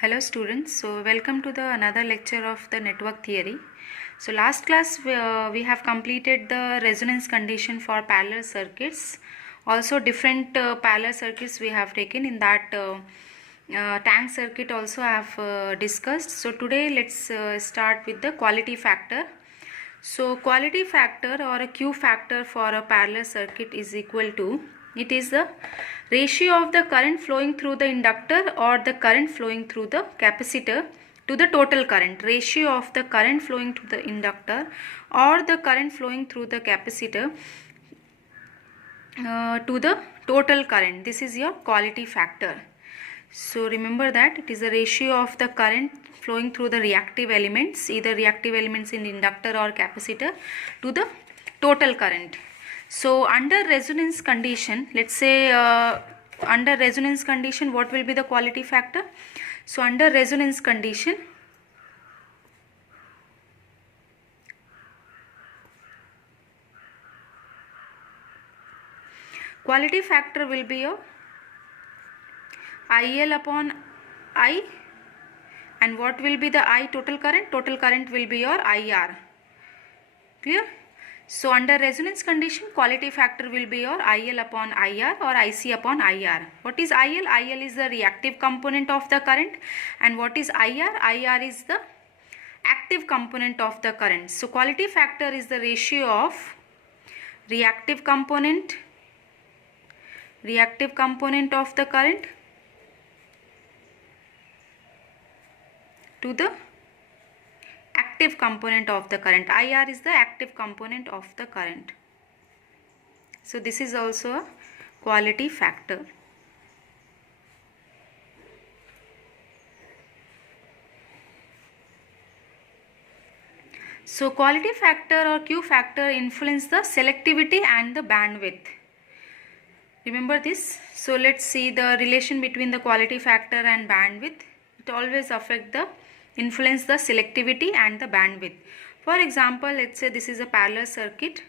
Hello students, so welcome to the another lecture of the network theory. So last class we have completed the resonance condition for parallel circuits. Also different parallel circuits we have taken in that tank circuit also I have discussed. So today let's start with the quality factor. So quality factor or a Q factor for a parallel circuit is equal to, it is the ratio of the current flowing through the inductor or the current flowing through the capacitor to the total current. Ratio of the current flowing to the inductor or the current flowing through the capacitor to the total current. This is your quality factor. So remember that it is the ratio of the current flowing through the reactive elements, either reactive elements in inductor or capacitor, to the total current. So under resonance condition, let's say under resonance condition, what will be the quality factor? So under resonance condition, quality factor will be your IL upon I, and what will be the I total current? Total current will be your IR. Clear? So under resonance condition, quality factor will be your IL upon IR or IC upon IR. What is IL? IL is the reactive component of the current, and what is IR? IR is the active component of the current. So quality factor is the ratio of reactive component of the current to the active component of the current. IR is the active component of the current. So this is also a quality factor. So quality factor or Q factor influence the selectivity and the bandwidth. Remember this. So let's see the relation between the quality factor and bandwidth. It always influence the selectivity and the bandwidth. For example, let's say this is a parallel circuit.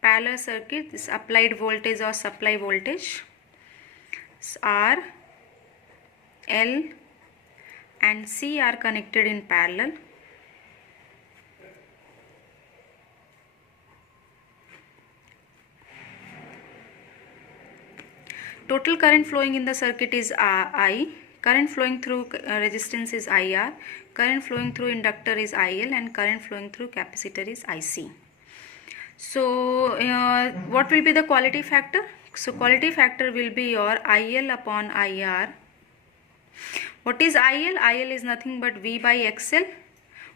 Parallel circuit, this applied voltage or supply voltage R, L and C are connected in parallel. Total current flowing in the circuit is I. Current flowing through resistance is IR. Current flowing through inductor is IL, and current flowing through capacitor is IC. So what will be the quality factor? So quality factor will be your IL upon IR. What is IL? IL is nothing but V by XL.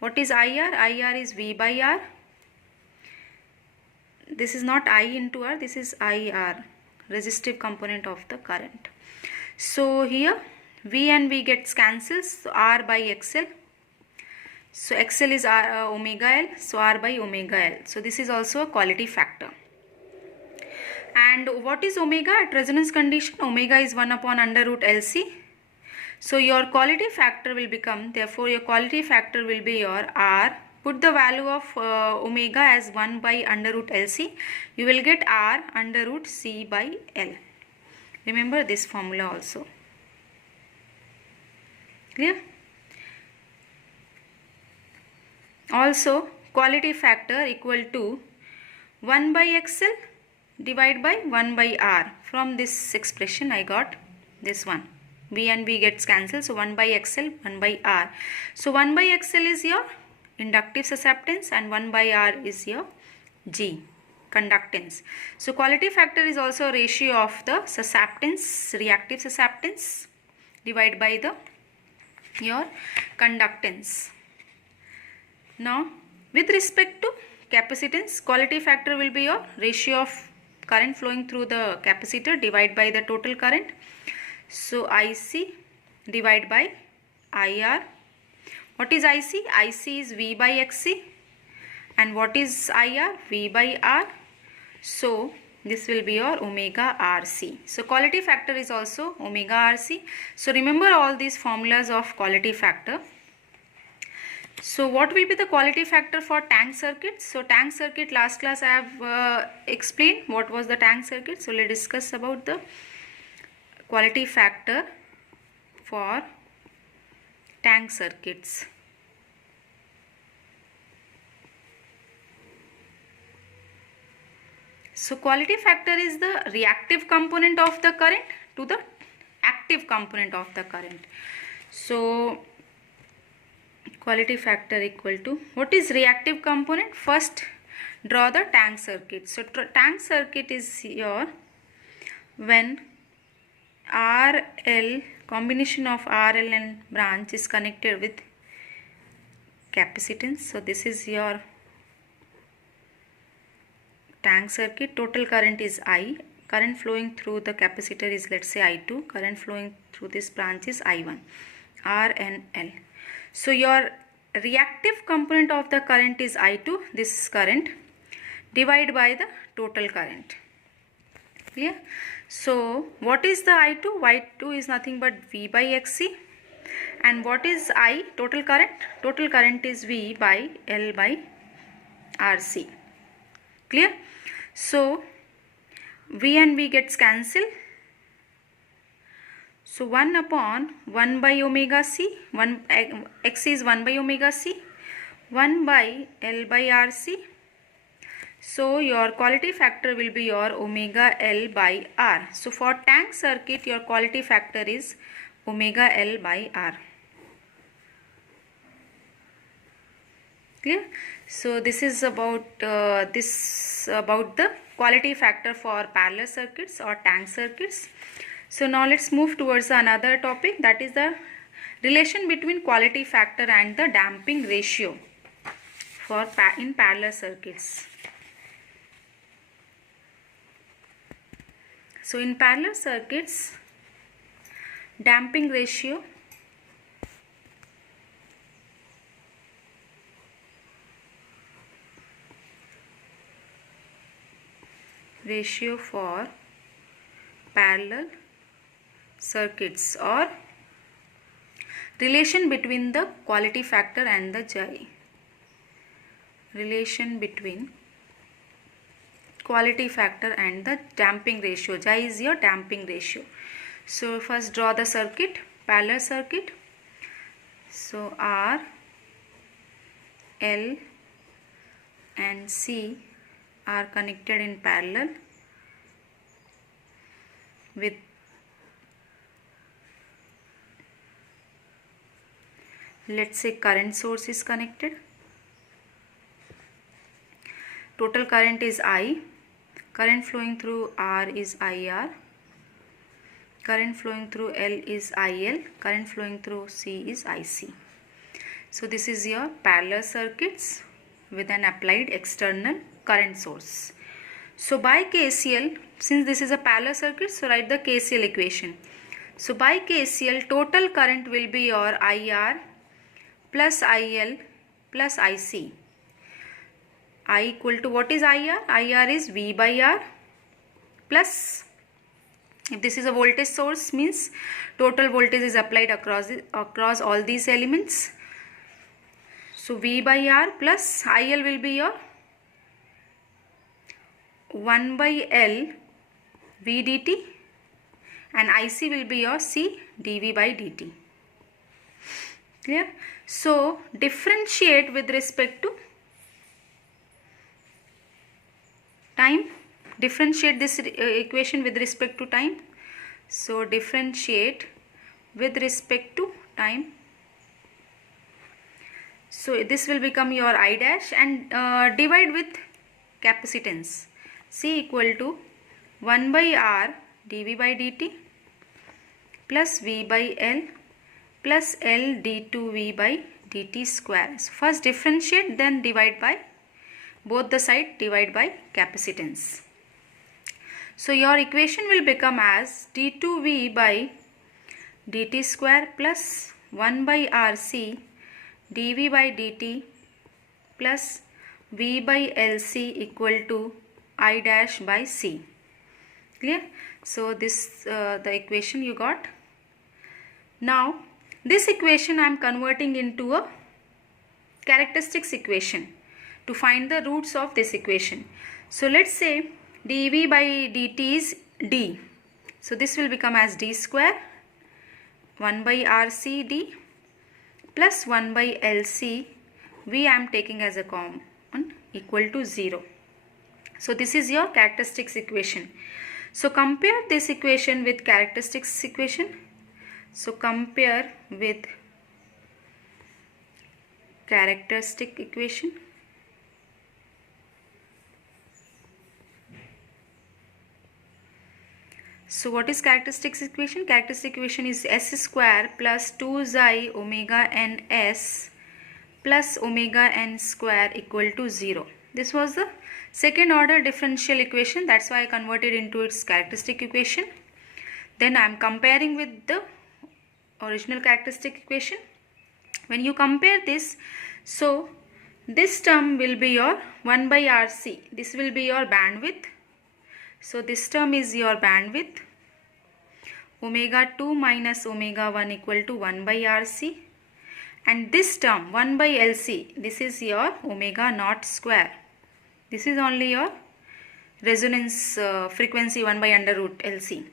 What is IR? IR is V by R. This is not I into R, this is IR, resistive component of the current. So here V and V gets cancelled, so R by XL. So XL is omega L, so R by omega L. So this is also a quality factor. And what is omega at resonance condition? Omega is 1 upon under root LC. So your quality factor will become, therefore your quality factor will be your R. Put the value of omega as 1 by under root LC. You will get R under root C by L. Remember this formula also. Clear? Also quality factor equal to 1 by XL divided by 1 by R. From this expression I got this one. V and V gets cancelled, so 1 by XL, 1 by R. So 1 by XL is your inductive susceptance and 1 by R is your G, conductance. So quality factor is also a ratio of the susceptance, reactive susceptance divided by your conductance. Now with respect to capacitance, quality factor will be your ratio of current flowing through the capacitor divided by the total current. So IC divided by IR. What is IC? IC is V by XC. And what is IR? V by R. So this will be your omega RC. So quality factor is also omega RC. So remember all these formulas of quality factor. So what will be the quality factor for tank circuit? So tank circuit, last class I have explained what was the tank circuit. So let's discuss about the quality factor for tank circuits. So quality factor is the reactive component of the current to the active component of the current. So quality factor equal to, what is reactive component? First draw the tank circuit. So tank circuit is your, when RL, combination of RL and branch is connected with capacitance. So this is your tank circuit. Total current is I. Current flowing through the capacitor is, let's say, I2. Current flowing through this branch is I1. R and L. So your reactive component of the current is I2, this current, divided by the total current. Clear? So what is the I2? Y2 is nothing but V by XC. And what is I? Total current? Total current is V by L by RC. Clear? So V and V gets cancelled. So 1 upon 1 by omega C, XC is 1 by omega C, 1 by L by RC. So your quality factor will be your omega L by R. So for tank circuit, your quality factor is omega L by R. Clear? So this is about the quality factor for parallel circuits or tank circuits. So now let's move towards another topic, that is the relation between quality factor and the damping ratio for in parallel circuits. So in parallel circuits, damping ratio for parallel circuits, or relation between the quality factor and the J. Relation between quality factor and the damping ratio. J is your damping ratio. So first draw the circuit, parallel circuit. So R, L and C are connected in parallel with let's say current source is connected. Total current is I. Current flowing through R is IR. Current flowing through L is IL. Current flowing through C is IC. So this is your parallel circuits with an applied external current source. So by KCL, since this is a parallel circuit, so write the KCL equation. So by KCL, total current will be your IR plus IL plus IC. I equal to, what is IR? IR is V by R plus, if this is a voltage source, means total voltage is applied across all these elements. So V by R plus IL will be your 1 by L V dt, and IC will be your C dV by dt. Clear? So differentiate with respect to time. Differentiate this equation with respect to time. So differentiate with respect to time. So this will become your I dash, and divide with capacitance. C equal to 1 by R dV by dt plus V by L plus L d2V by dt square. So first differentiate, then divide by both the side, divide by capacitance. So your equation will become as d2V by dt square plus 1 by RC dV by dt plus V by LC equal to I dash by C. Clear? So this the equation you got. Now this equation I am converting into a characteristics equation to find the roots of this equation. So let's say dV by dt is d. So this will become as d square 1 by RC d plus 1 by LC, V I am taking as a common, equal to 0. So this is your characteristics equation. So compare this equation with characteristics equation. So compare with characteristic equation. So what is characteristics equation? Characteristic equation is S square plus 2 xi omega n s plus omega n square equal to 0. This was the second order differential equation. That's why I converted into its characteristic equation. Then I am comparing with the original characteristic equation. When you compare this, so this term will be your 1 by RC. This will be your bandwidth. So this term is your bandwidth. Omega 2 minus omega 1 equal to 1 by RC. And this term 1 by LC, this is your omega naught square. This is only your resonance frequency 1 by under root LC.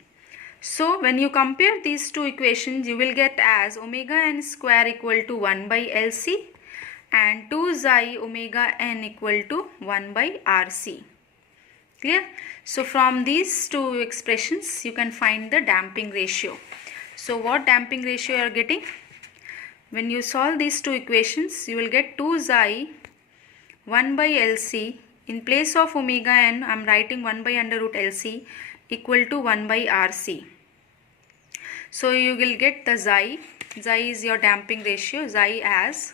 So when you compare these two equations, you will get as omega n square equal to 1 by LC and 2 xi omega n equal to 1 by RC. Clear? So from these two expressions, you can find the damping ratio. So what damping ratio you are getting? When you solve these two equations, you will get 2 xi 1 by LC. In place of omega n, I am writing 1 by under root LC equal to 1 by RC. So you will get the xi. Xi is your damping ratio. Xi as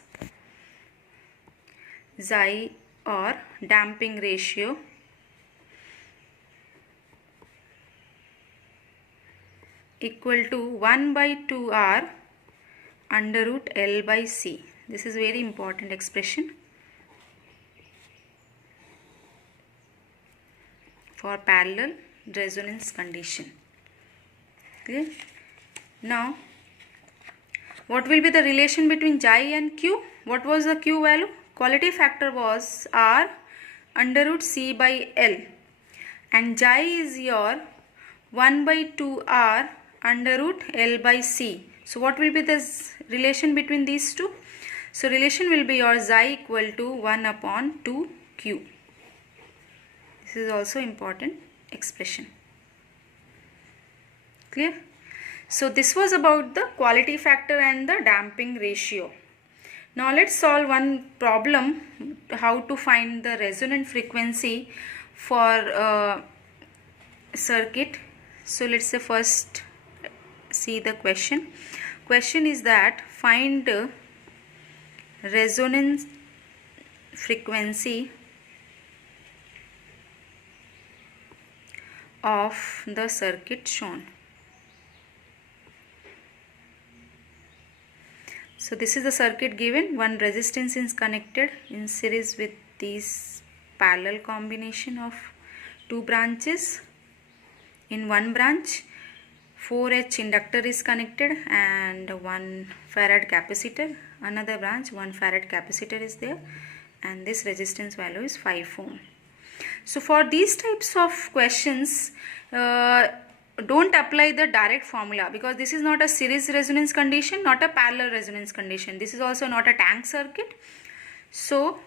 xi or damping ratio equal to 1 by 2R under root L by C. This is very important expression for parallel resonance condition. Okay. Now, what will be the relation between xi and Q? What was the Q value? Quality factor was R under root C by L, and xi is your 1 by 2R under root L by C. So what will be the relation between these two? So relation will be your xi equal to 1 upon 2Q. This is also important expression. Clear? So this was about the quality factor and the damping ratio. Now let's solve one problem, how to find the resonant frequency for circuit. So let's say first see the question. Question is that find resonance frequency of the circuit shown. So this is the circuit given. One resistance is connected in series with these parallel combination of two branches. In one branch 4H inductor is connected and 1 farad capacitor. Another branch 1 farad capacitor is there, and this resistance value is 5 ohm. So for these types of questions, don't apply the direct formula, because this is not a series resonance condition, not a parallel resonance condition. This is also not a tank circuit. So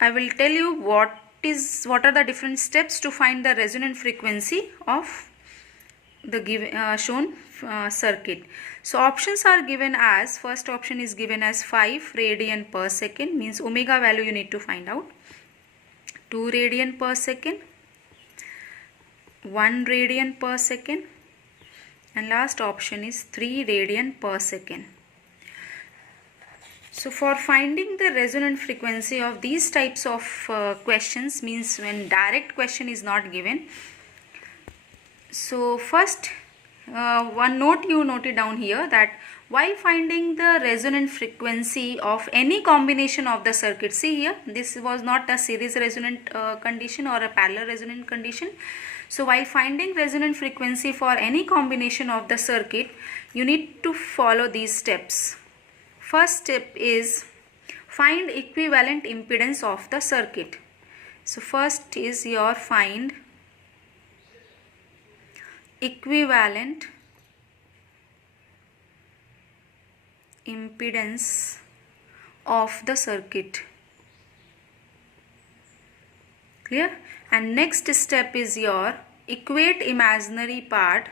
I will tell you what are the different steps to find the resonant frequency of the given shown circuit. So options are given as, first option is given as 5 radian per second, means omega value you need to find out. 2 radian per second, 1 radian per second, and last option is 3 radian per second. So for finding the resonant frequency of these types of questions, means when direct question is not given. So first one note you noted down here, that while finding the resonant frequency of any combination of the circuit, see here, this was not a series resonant condition or a parallel resonant condition. So while finding resonant frequency for any combination of the circuit, you need to follow these steps. First step is find equivalent impedance of the circuit. So first is your find equivalent impedance of the circuit. Clear? And next step is your equate imaginary part.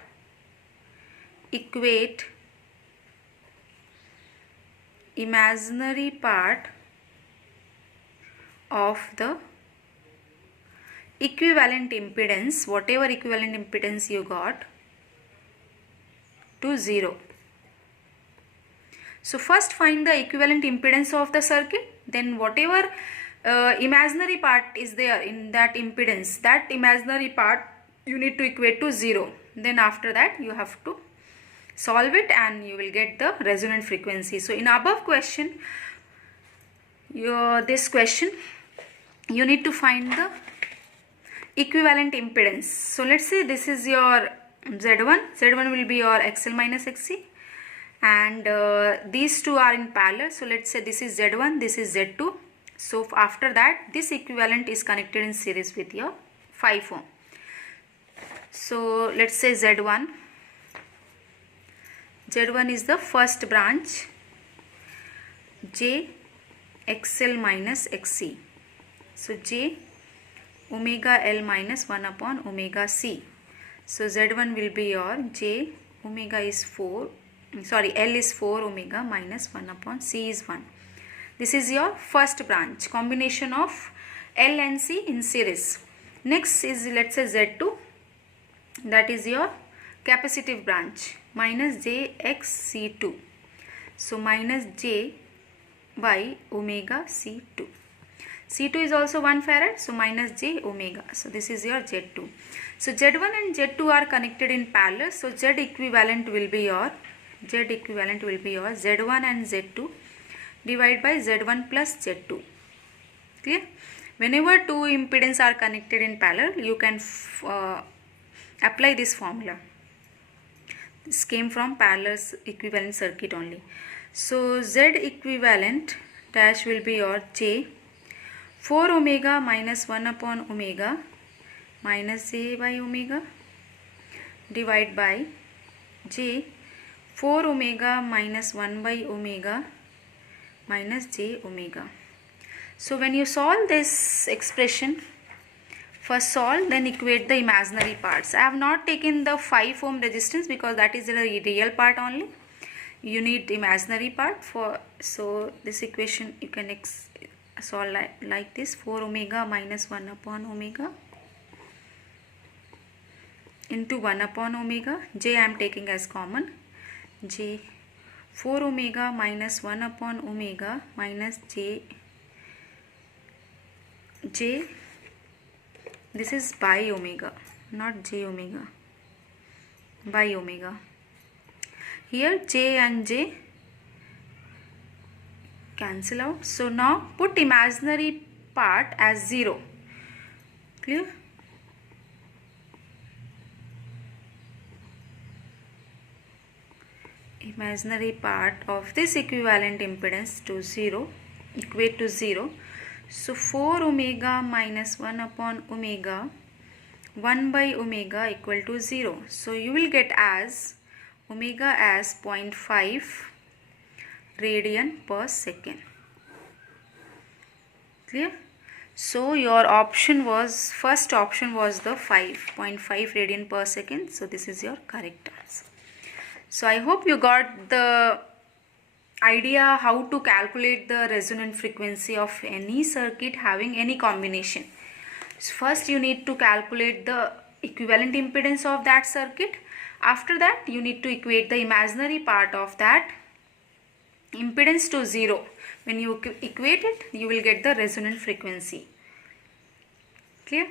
Equate imaginary part of the equivalent impedance, whatever equivalent impedance you got, to 0. So first find the equivalent impedance of the circuit, then whatever imaginary part is there in that impedance, that imaginary part you need to equate to 0. Then after that you have to solve it and you will get the resonant frequency. So in above question, this question, you need to find the equivalent impedance. So let's say this is your Z1 will be your XL minus XC, and these two are in parallel. So let's say this is Z1, this is Z2. So after that, this equivalent is connected in series with your 5 ohm. So let's say Z1 is the first branch, J XL minus XC. So J omega L minus 1 upon omega C. So Z1 will be your J omega is 4, L is 4 omega minus 1 upon C is 1. This is your first branch, combination of L and C in series. Next is, let's say, Z2, that is your capacitive branch, minus JXC2. So minus J by omega C2. C2 is also 1 farad, so minus J omega. So this is your Z2. So Z1 and Z2 are connected in parallel. So Z equivalent will be your Z1 and Z2 divided by Z1 plus Z2. Clear? Whenever two impedance are connected in parallel, you can apply this formula. This came from parallel equivalent circuit only. So Z equivalent dash will be your J 4 omega minus 1 upon omega minus J by omega divided by J 4 omega minus 1 by omega minus J omega. So when you solve this expression, first solve, then equate the imaginary parts. I have not taken the 5 ohm resistance because that is the real part only. You need imaginary part for, so this equation you can solve like this: 4 omega minus 1 upon omega into 1 upon omega. J I am taking as common. J 4 omega minus 1 upon omega minus J, this is by omega, not J omega, by omega. Here J and J cancel out. So now put imaginary part as 0. Clear? Imaginary part of this equivalent impedance to 0, equate to 0. So 4 omega minus 1 upon omega 1 by omega equal to 0. So you will get as omega as 0.5 radian per second. Clear? So your option was, first option was the 5.5 radian per second. So this is your correct answer. So I hope you got the idea how to calculate the resonant frequency of any circuit having any combination. So first you need to calculate the equivalent impedance of that circuit. After that you need to equate the imaginary part of that impedance to 0. When you equate it, you will get the resonant frequency. Clear?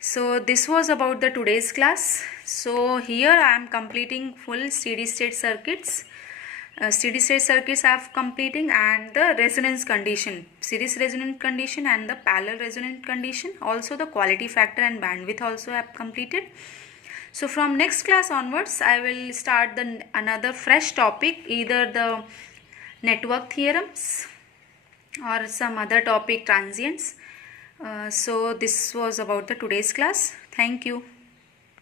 So this was about the today's class. So here I am completing full steady state circuits. Steady state circuits I have completing, and the resonance condition, series resonant condition and the parallel resonant condition. Also the quality factor and bandwidth also I have completed. So from next class onwards I will start another fresh topic, either the network theorems or some other topic, transients. So this was about the today's class. Thank you.